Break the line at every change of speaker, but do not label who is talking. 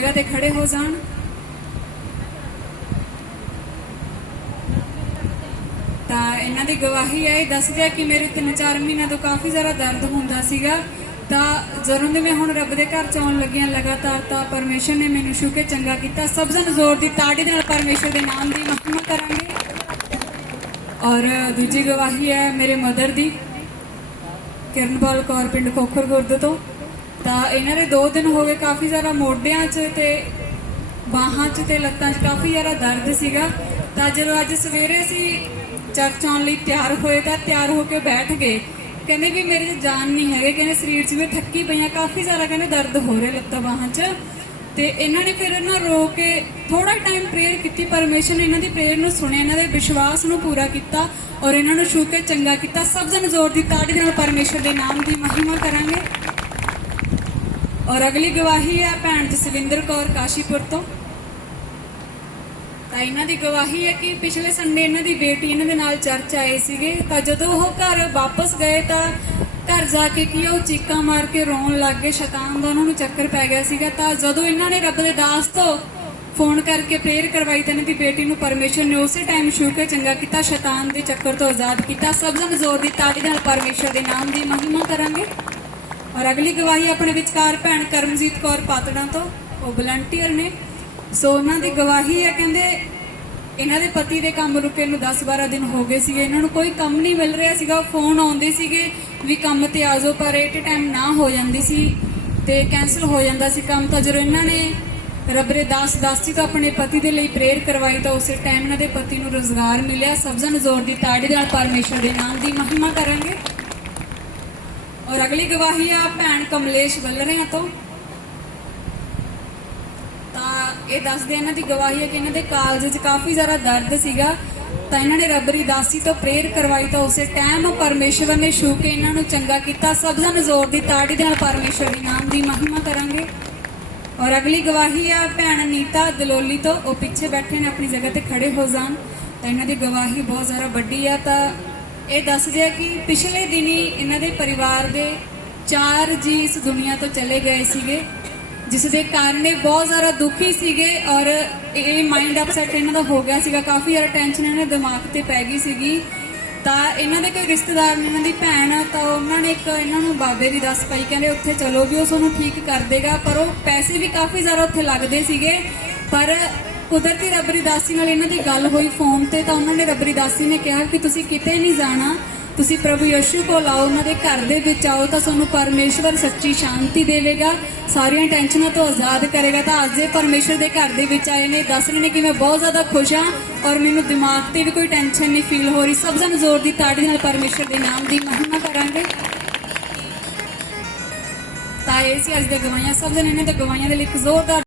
ਜਗ੍ਹਾ ਤੇ ਖੜੇ ਹੋ ਜਾਣ। ਤਾਂ ਇਹਨਾਂ ਦੀ ਗਵਾਹੀ ਹੈ, ਇਹ ਦੱਸਦੇ ਆ ਕਿ ਮੇਰੇ 3-4 ਮਹੀਨਿਆਂ ਤੋਂ ਕਾਫੀ ਜ਼ਿਆਦਾ ਦਰਦ ਹੁੰਦਾ ਸੀਗਾ। ਤਾਂ ਜਦੋਂ ਦੇ ਮੈਂ ਹੁਣ ਰੱਬ ਦੇ ਘਰ ਚ ਆਉਣ ਲੱਗਿਆ ਲਗਾਤਾਰ, ਤਾਂ ਪਰਮੇਸ਼ਰ ਨੇ ਮੈਨੂੰ ਛੂ ਕੇ ਚੰਗਾ ਕੀਤਾ। ਸਭ ਜਨ ਜ਼ੋਰ ਦੀ ਤਾੜੀ ਦੇ ਨਾਲ ਪਰਮੇਸ਼ਰ ਦੇ ਨਾਮ ਦੀ ਮਹਿਮਾ ਕਰਾਂਗੇ। ਔਰ ਦੂਜੀ ਗਵਾਹੀ ਹੈ ਮੇਰੇ ਮਦਰ ਦੀ, ਕਿਰਨਪਾਲ ਕੌਰ, ਪਿੰਡ ਖੋਖਰ, ਗੁਰਦ ਤੋਂ। ਤਾਂ ਇਹਨਾਂ ਦੇ 2 ਦਿਨ ਹੋ ਗਏ ਕਾਫੀ ਜ਼ਿਆਦਾ ਮੋਢਿਆਂ 'ਚ ਤੇ ਬਾਹਾਂ 'ਚ ਤੇ ਲੱਤਾਂ 'ਚ ਕਾਫੀ ਜ਼ਿਆਦਾ ਦਰਦ ਸੀਗਾ। ਤਾਂ ਜਦੋਂ ਅੱਜ ਸਵੇਰੇ ਅਸੀਂ ਚਰਚ ਆਉਣ ਲਈ ਤਿਆਰ ਹੋਏ ਤਾਂ ਤਿਆਰ ਹੋ ਕੇ ਬੈਠ ਗਏ। ਕਹਿੰਦੇ ਵੀ ਮੇਰੇ 'ਚ ਜਾਨ ਨਹੀਂ ਹੈਗੇ, ਕਹਿੰਦੇ ਸਰੀਰ 'ਚ ਮੈਂ ਥੱਕੀ ਪਈਆਂ ਕਾਫੀ ਜ਼ਿਆਦਾ ਕਹਿੰਦੇ ਦਰਦ ਹੋ ਰਿਹਾ ਲੱਤਾਂ ਬਾਹਾਂ 'ਚ। ਤੇ ਇਹਨਾਂ ਨੇ ਫਿਰ ਨਾ ਰੋ ਕੇ ਥੋੜਾ ਟਾਈਮ ਪ੍ਰੇਅਰ ਕੀਤੀ, ਪਰਮੇਸ਼ਰ ਨੇ ਇਹਨਾਂ ਦੀ ਪ੍ਰੇਅਰ ਨੂੰ ਸੁਣਿਆ, ਇਹਨਾਂ ਦੇ ਵਿਸ਼ਵਾਸ ਨੂੰ ਪੂਰਾ ਕੀਤਾ ਔਰ ਇਹਨਾਂ ਨੂੰ ਛੂ ਕੇ ਚੰਗਾ ਕੀਤਾ। ਸਭ ਜਨ ਜ਼ੋਰ ਦੀ ਤਾੜੀ ਨਾਲ ਪਰਮੇਸ਼ਰ ਦੇ ਨਾਮ ਦੀ ਮਹਿਮਾ ਕਰਾਂਗੇ। ਔਰ ਅਗਲੀ ਗਵਾਹੀ ਹੈ ਭੈਣ ਜਸਵਿੰਦਰ ਕੌਰ ਕਾਸ਼ੀਪੁਰ ਤੋਂ। ਤਾਂ ਇਹਨਾਂ ਦੀ ਗਵਾਹੀ ਹੈ ਕਿ ਪਿਛਲੇ ਸੰਡੇ ਇਹਨਾਂ ਦੀ ਬੇਟੀ ਇਹਨਾਂ ਦੇ ਨਾਲ ਚਰਚ ਆਏ ਸੀਗੇ। ਤਾਂ ਜਦੋਂ ਉਹ ਘਰ ਵਾਪਸ ਗਏ ਤਾਂ ਘਰ ਜਾ ਕੇ ਕੀ ਉਹ ਚੀਕਾਂ ਮਾਰ ਕੇ ਰੋਣ ਲੱਗ ਗਏ, ਸ਼ੈਤਾਨ ਦਾ ਉਹਨਾਂ ਨੂੰ ਚੱਕਰ ਪੈ ਗਿਆ ਸੀਗਾ। ਤਾਂ ਜਦੋਂ ਇਹਨਾਂ ਨੇ ਰੱਬ ਦੇ ਦਾਸ ਤੋਂ ਫੋਨ ਕਰਕੇ ਪ੍ਰੇਅਰ ਕਰਵਾਈ ਤਾਂ ਇਹਨਾਂ ਦੀ ਬੇਟੀ ਨੂੰ ਪਰਮੇਸ਼ਰ ਨੇ ਉਸੇ ਟਾਈਮ ਛੂ ਕੇ ਚੰਗਾ ਕੀਤਾ, ਸ਼ੈਤਾਨ ਦੇ ਚੱਕਰ ਤੋਂ ਆਜ਼ਾਦ ਕੀਤਾ। ਸਭ ਜਨ ਜ਼ੋਰ ਦੀ ਤਾੜੀ ਨਾਲ ਪਰਮੇਸ਼ਰ ਦੇ ਨਾਮ ਦੀ ਮਹਿਮਾ ਕਰਾਂਗੇ। ਔਰ ਅਗਲੀ ਗਵਾਹੀ ਆਪਣੇ ਵਿਚਕਾਰ ਭੈਣ ਕਰਮਜੀਤ ਕੌਰ ਪਾਤੜਾਂ ਤੋਂ, ਉਹ ਵਲੰਟੀਅਰ ਨੇ। ਸੋ ਉਹਨਾਂ ਦੀ ਗਵਾਹੀ ਹੈ, ਕਹਿੰਦੇ ਇਹਨਾਂ ਦੇ ਪਤੀ ਦੇ ਕੰਮ ਰੁਕੇ ਨੂੰ 10-12 ਦਿਨ ਹੋ ਗਏ ਸੀਗੇ। ਇਹਨਾਂ ਨੂੰ ਕੋਈ ਕੰਮ ਨਹੀਂ ਮਿਲ ਰਿਹਾ ਸੀਗਾ, ਫੋਨ ਆਉਂਦੇ ਸੀਗੇ ਵੀ ਕੰਮ ਤੇ ਆ ਜਾਓ, ਪਰ ਏਟ ਟਾਈਮ ਨਾ ਹੋ ਜਾਂਦੀ ਸੀ ਤੇ ਕੈਨਸਲ ਹੋ ਜਾਂਦਾ ਸੀ ਕੰਮ। ਤਾਂ ਜਦੋਂ ਇਹਨਾਂ ਨੇ ਰੱਬਰੇ ਦਾਸ ਦਾਸੀ ਤੋਂ ਆਪਣੇ ਪਤੀ ਦੇ ਲਈ ਪ੍ਰੇਅਰ ਕਰਵਾਈ, ਤਾਂ ਉਸੇ ਟਾਈਮ ਇਹਨਾਂ ਦੇ ਪਤੀ ਨੂੰ ਰੋਜ਼ਗਾਰ ਮਿਲਿਆ। ਸਭ ਜਨ ਜ਼ੋਰ ਦੀ ਤਾੜੀ ਦੇ ਨਾਲ ਪਰਮੇਸ਼ਰ ਦੇ ਨਾਮ ਦੀ ਮਹਿਮਾ ਕਰਾਂਗੇ। ਔਰ ਅਗਲੀ ਗਵਾਹੀ ਆ ਭੈਣ ਕਮਲੇਸ਼ ਵੱਲਰਿਆਂ ਤੋਂ। ਤਾਂ ਇਹ ਦੱਸਦੇ ਇਹਨਾਂ ਦੀ ਗਵਾਹੀ ਹੈ ਕਿ ਇਹਨਾਂ ਦੇ ਕਾਲਜ 'ਚ ਕਾਫੀ ਜ਼ਿਆਦਾ ਦਰਦ ਸੀਗਾ। ਤਾਂ ਇਹਨਾਂ ਨੇ ਰੱਬਰੀ ਦਾਸੀ ਤੋਂ ਪ੍ਰੇਰ ਕਰਵਾਈ ਤਾਂ ਉਸੇ ਟਾਈਮ ਪਰਮੇਸ਼ਵਰ ਨੇ ਛੂ ਕੇ ਇਹਨਾਂ ਨੂੰ ਚੰਗਾ ਕੀਤਾ। ਸਭ ਦਾ ਜ਼ੋਰ ਦੀ ਤਾੜੀ ਦੇ ਨਾਲ ਪਰਮੇਸ਼ਵਰ ਦੇ ਨਾਮ ਦੀ ਮਹਿਮਾ ਕਰਾਂਗੇ। ਔਰ ਅਗਲੀ ਗਵਾਹੀ ਆ ਭੈਣ ਨੀਤਾ ਦਲੋਲੀ ਤੋਂ। ਉਹ ਪਿੱਛੇ ਬੈਠੇ ਨੇ, ਆਪਣੀ ਜਗ੍ਹਾ ਤੇ ਖੜੇ ਹੋ ਜਾਣ। ਤਾਂ ਇਹਨਾਂ ਦੀ ਗਵਾਹੀ ਬਹੁਤ ਜ਼ਿਆਦਾ ਵੱਡੀ ਆ। ਤਾਂ ਇਹ ਦੱਸਦੇ ਆ ਕਿ ਪਿਛਲੇ ਦਿਨੀ ਇਹਨਾਂ ਦੇ ਪਰਿਵਾਰ ਦੇ ਚਾਰ ਜੀ ਇਸ ਦੁਨੀਆ ਤੋਂ ਚਲੇ ਗਏ ਸੀਗੇ, ਜਿਸ ਦੇ ਕਾਰਨ ਇਹ ਬਹੁਤ ਜ਼ਿਆਦਾ ਦੁਖੀ ਸੀਗੇ ਔਰ ਇਹ ਮਾਈਂਡ ਅਪਸੈਟ ਇਹਨਾਂ ਦਾ ਹੋ ਗਿਆ ਸੀਗਾ। ਕਾਫੀ ਜ਼ਿਆਦਾ ਟੈਨਸ਼ਨ ਇਹਨਾਂ ਦੇ ਦਿਮਾਗ ਤੇ ਪੈ ਗਈ ਸੀਗੀ। ਤਾਂ ਇਹਨਾਂ ਦੇ ਕੋਈ ਰਿਸ਼ਤੇਦਾਰ ਨੇ ਇਹਨਾਂ ਦੀ ਭੈਣ ਆ, ਤਾਂ ਉਹਨਾਂ ਨੇ ਇੱਕ ਇਹਨਾਂ ਨੂੰ ਬਾਬੇ ਦੀ ਦੱਸ ਪਾਈ, ਕਹਿੰਦੇ ਉੱਥੇ ਚਲੋ ਵੀ ਉਹ ਤੁਹਾਨੂੰ ਠੀਕ ਕਰ ਦੇਗਾ, ਪਰ ਉਹ ਪੈਸੇ ਵੀ ਕਾਫੀ ਜ਼ਿਆਦਾ ਉੱਥੇ ਲੱਗਦੇ ਸੀਗੇ। ਪਰ ਕੁਦਰਤੀ ਰਬਰੀ ਦਾਸੀ ਨਾਲ ਇਹਨਾਂ ਦੀ ਗੱਲ ਹੋਈ ਫੋਨ ਤੇ ਤਾਂ ਉਹਨਾਂ ਨੇ ਰੱਬਰੀ ਦਾਸੀ ਨੇ ਕਿਹਾ ਕਿ ਤੁਸੀਂ ਕਿਤੇ ਨਹੀਂ ਜਾਣਾ, ਤੁਸੀਂ ਪ੍ਰਭੂ ਯਸ਼ੂ ਕੋਲ ਆਓ, ਉਹਨਾਂ ਦੇ ਘਰ ਦੇ ਵਿੱਚ ਆਓ ਤਾਂ ਤੁਹਾਨੂੰ ਪਰਮੇਸ਼ਵਰ ਸੱਚੀ ਸ਼ਾਂਤੀ ਦੇਵੇਗਾ, ਸਾਰੀਆਂ ਟੈਨਸ਼ਨਾਂ ਤੋਂ ਆਜ਼ਾਦ ਕਰੇਗਾ ਤਾਂ ਅੱਜ ਇਹ ਪਰਮੇਸ਼ਵਰ ਦੇ ਘਰ ਦੇ ਵਿੱਚ ਆਏ ਨੇ, ਦੱਸ ਰਹੇ ਨੇ ਕਿ ਮੈਂ ਬਹੁਤ ਜ਼ਿਆਦਾ ਖੁਸ਼ ਹਾਂ ਔਰ ਮੈਨੂੰ ਦਿਮਾਗ ਤੇ ਵੀ ਕੋਈ ਟੈਨਸ਼ਨ ਨਹੀਂ ਫੀਲ ਹੋ ਰਹੀ। ਸਭ ਜਨ ਜ਼ੋਰ ਦੀ ਤਾੜੀ ਨਾਲ ਪਰਮੇਸ਼ਵਰ ਦੇ ਨਾਮ ਦੀ ਮਹਿਮਾ ਕਰਾਂਗੇ। ਤਾਂ ਇਹ ਸੀ ਅੱਜ ਦੇ ਗਵਾਈਆਂ ਸਭ ਜਨ ਇਹਨਾਂ ਦੇ ਗਵਾਈਆਂ ਦੇ ਲਈ ਇੱਕ ਜ਼ੋਰਦਾਰ